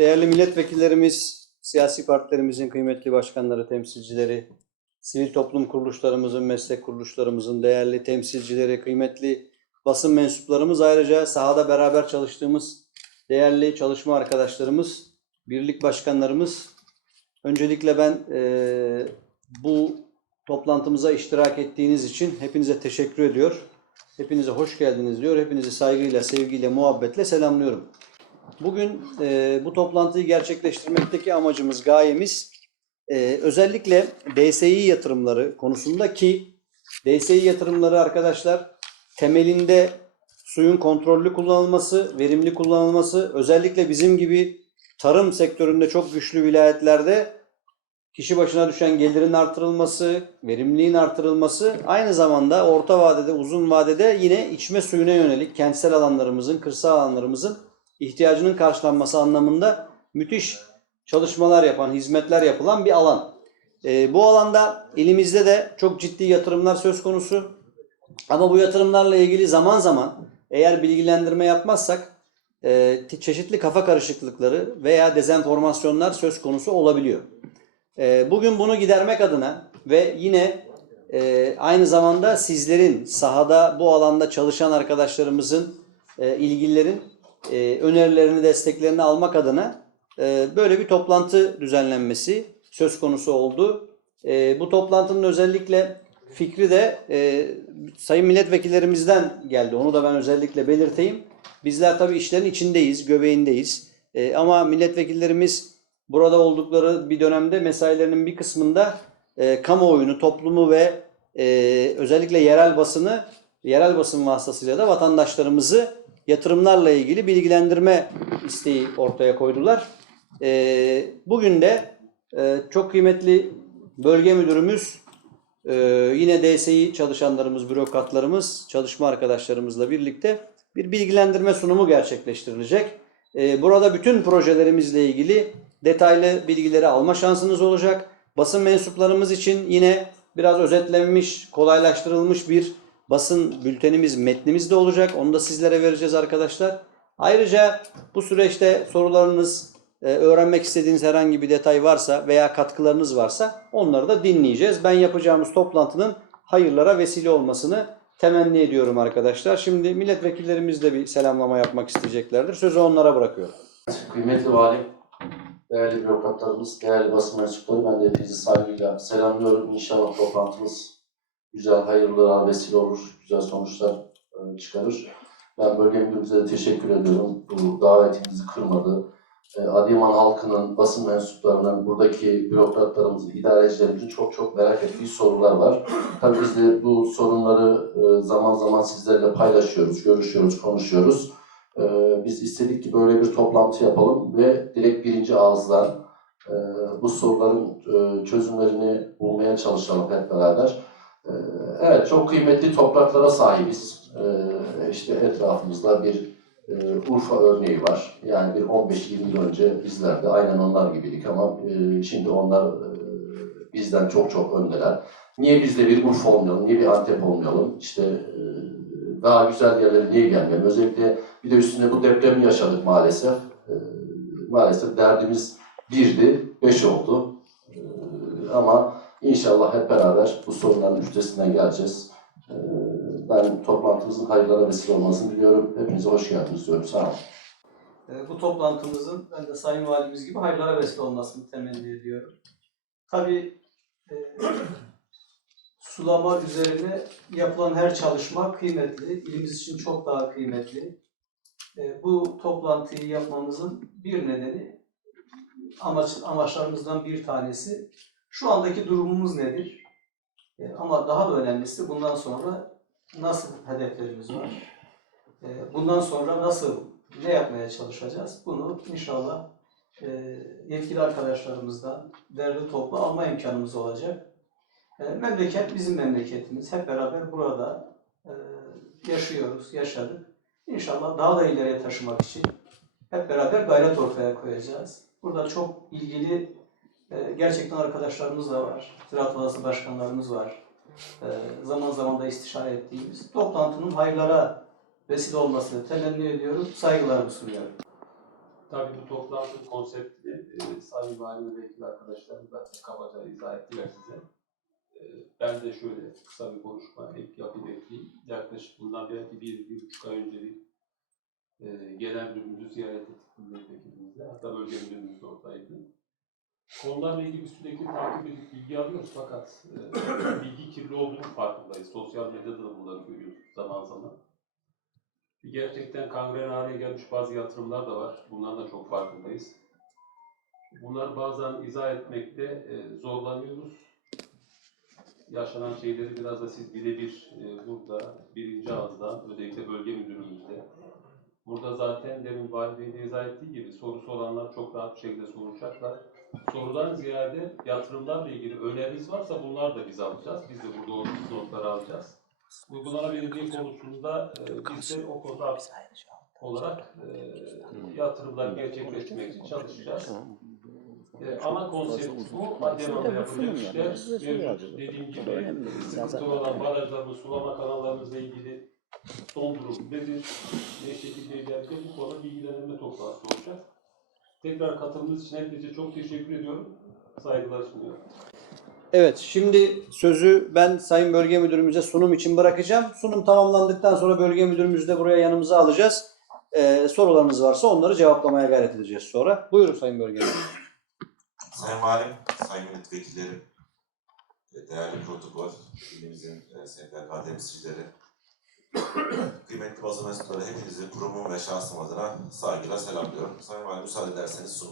değerli milletvekillerimiz, siyasi partilerimizin kıymetli başkanları, temsilcileri, sivil toplum kuruluşlarımızın, meslek kuruluşlarımızın değerli temsilcileri, kıymetli basın mensuplarımız, ayrıca sahada beraber çalıştığımız değerli çalışma arkadaşlarımız, birlik başkanlarımız. Öncelikle ben eee, bu toplantımıza iştirak ettiğiniz için hepinize teşekkür ediyor. Hepinize hoş geldiniz diyor. Hepinizi saygıyla, sevgiyle, muhabbetle selamlıyorum. Bugün e, bu toplantıyı gerçekleştirmekteki amacımız, gayemiz e, özellikle DSİ yatırımları konusunda ki DSİ yatırımları arkadaşlar temelinde suyun kontrollü kullanılması, verimli kullanılması, özellikle bizim gibi tarım sektöründe çok güçlü vilayetlerde kişi başına düşen gelirin artırılması, verimliliğin artırılması, aynı zamanda orta vadede, uzun vadede yine içme suyuna yönelik kentsel alanlarımızın, kırsal alanlarımızın ihtiyacının karşılanması anlamında müthiş çalışmalar yapan, hizmetler yapılan bir alan. Ee, bu alanda elimizde de çok ciddi yatırımlar söz konusu. Ama bu yatırımlarla ilgili zaman zaman eğer bilgilendirme yapmazsak e, çeşitli kafa karışıklıkları veya dezenformasyonlar söz konusu olabiliyor. E, bugün bunu gidermek adına ve yine e, aynı zamanda sizlerin sahada bu alanda çalışan arkadaşlarımızın, e, ilgililerin e, önerilerini, desteklerini almak adına e, böyle bir toplantı düzenlenmesi söz konusu oldu. E, bu toplantının özellikle fikri de e, sayın milletvekillerimizden geldi. Onu da ben özellikle belirteyim. Bizler tabii işlerin içindeyiz, göbeğindeyiz. E, ama milletvekillerimiz burada oldukları bir dönemde mesailerinin bir kısmında e, kamuoyunu, toplumu ve e, özellikle yerel basını, yerel basın vasıtasıyla da vatandaşlarımızı yatırımlarla ilgili bilgilendirme isteği ortaya koydular. E, bugün de e, çok kıymetli bölge müdürümüz, e, yine DSİ çalışanlarımız, bürokratlarımız, çalışma arkadaşlarımızla birlikte bir bilgilendirme sunumu gerçekleştirilecek. E, burada bütün projelerimizle ilgili detaylı bilgileri alma şansınız olacak. Basın mensuplarımız için yine biraz özetlenmiş, kolaylaştırılmış bir basın bültenimiz, metnimiz de olacak. Onu da sizlere vereceğiz arkadaşlar. Ayrıca bu süreçte sorularınız, e, öğrenmek istediğiniz herhangi bir detay varsa veya katkılarınız varsa onları da dinleyeceğiz. Ben yapacağımız toplantının hayırlara vesile olmasını temenni ediyorum arkadaşlar. Şimdi milletvekillerimiz de bir selamlama yapmak isteyeceklerdir. Sözü onlara bırakıyorum. Kıymetli valim, değerli bürokratlarımız, değerli basın mensupları ben de hepinizi saygıyla selamlıyorum. İnşallah toplantımız güzel, hayırlılara vesile olur, güzel sonuçlar e, çıkarır. Ben bölge müdürümüze teşekkür ediyorum. Bu davetimizi kırmadı. E, Adıyaman halkının, basın mensuplarının, buradaki bürokratlarımızın, idarecilerimizin çok çok merak ettiği sorular var. Tabii biz de bu sorunları e, zaman zaman sizlerle paylaşıyoruz, görüşüyoruz, konuşuyoruz. Biz istedik ki böyle bir toplantı yapalım ve direkt birinci ağızdan bu soruların çözümlerini bulmaya çalışalım hep beraber. Ee, evet, çok kıymetli topraklara sahibiz. Ee, işte etrafımızda bir e, Urfa örneği var. Yani bir 15-20 yıl önce bizler de aynen onlar gibiydik ama e, şimdi onlar e, bizden çok çok öndeler. Niye biz de bir Urfa olmayalım, niye bir Antep olmayalım? İşte daha güzel yerlere niye gelmeyelim? Özellikle bir de üstüne bu depremi yaşadık maalesef. Maalesef derdimiz birdi, beş oldu. Ama inşallah hep beraber bu sorunların üstesinden geleceğiz. Ee, ben toplantımızın hayırlara vesile olmasını diliyorum. Hepinize hoş geldiniz diyorum. Sağ olun. E, Bu toplantımızın ben de Sayın Valimiz gibi hayırlara vesile olmasını temenni ediyorum. Tabii e, sulama üzerine yapılan her çalışma kıymetli, ilimiz için çok daha kıymetli. E, bu toplantıyı yapmamızın bir nedeni, amaç, amaçlarımızdan bir tanesi, şu andaki durumumuz nedir? E, ama daha da önemlisi bundan sonra nasıl hedeflerimiz var? E, bundan sonra nasıl ne yapmaya çalışacağız? Bunu inşallah e, yetkili arkadaşlarımızdan derli toplu alma imkanımız olacak. Memleket bizim memleketimiz. Hep beraber burada yaşıyoruz, yaşadık. İnşallah daha da ileriye taşımak için hep beraber gayret ortaya koyacağız. Burada çok ilgili e, gerçekten arkadaşlarımız da var. Ziraat Odası başkanlarımız var. E, zaman zaman da istişare ettiğimiz. Toplantının hayırlara vesile olmasını temenni ediyorum. Saygılarımı sunuyorum. Tabii bu toplantı konseptini e, Sayın Valim ve vekil arkadaşlarım zaten kabaca izah ettiler size. E, ben de şöyle kısa bir konuşma ek yapayım ekleyeyim. Yaklaşık bundan belki bir, bir buçuk ay önce bir e, genel müdürümüzü ziyaret ettik milletvekilimizle. Hatta bölge müdürümüz de oradaydı. Konularla ilgili sürekli takip edip bilgi alıyoruz fakat e, bilgi kirli olduğunu farkındayız. Sosyal medyada da bunları görüyoruz zaman zaman. Gerçekten kangren haline gelmiş bazı yatırımlar da var. Bundan da çok farkındayız. Bunları bazen izah etmekte e, zorlanıyoruz. Yaşanan şeyleri biraz da siz birebir e, burada birinci ağızdan özellikle bölge müdürümüzde. Burada zaten demin Vali Bey'in de izah ettiği gibi soru soranlar çok rahat bir şekilde soracaklar. Sorudan ziyade yatırımlarla ilgili öneriniz varsa bunlar da biz alacağız. Biz de burada olumsuz notları alacağız. Uygulanabilirliği konusunda e, biz de o konuda olarak e, yatırımlar gerçekleştirmek için çalışacağız. E, ana konsept bu. Adıyaman'da yapılacak işler mevcut. Dediğim gibi sıkıntı olan barajlarımız, sulama kanallarımızla ilgili son durum nedir? Ne şekilde ilerleyecek? Bu konuda bilgilendirme toplantısı olacak. Tekrar katılımınız için hepinize çok teşekkür ediyorum. Saygılar sunuyorum. Evet, şimdi sözü ben Sayın Bölge Müdürümüze sunum için bırakacağım. Sunum tamamlandıktan sonra Bölge Müdürümüzü de buraya yanımıza alacağız. Ee, sorularınız varsa onları cevaplamaya gayret edeceğiz sonra. Buyurun Sayın Bölge Müdürüm. Sayın Valim, Sayın Milletvekillerim, e, değerli protokol, ilimizin e, SPK temsilcileri, kıymetli basın mensupları hepinizi kurumum ve şahsım adına saygıyla selamlıyorum. Sayın Valim müsaade ederseniz sunum.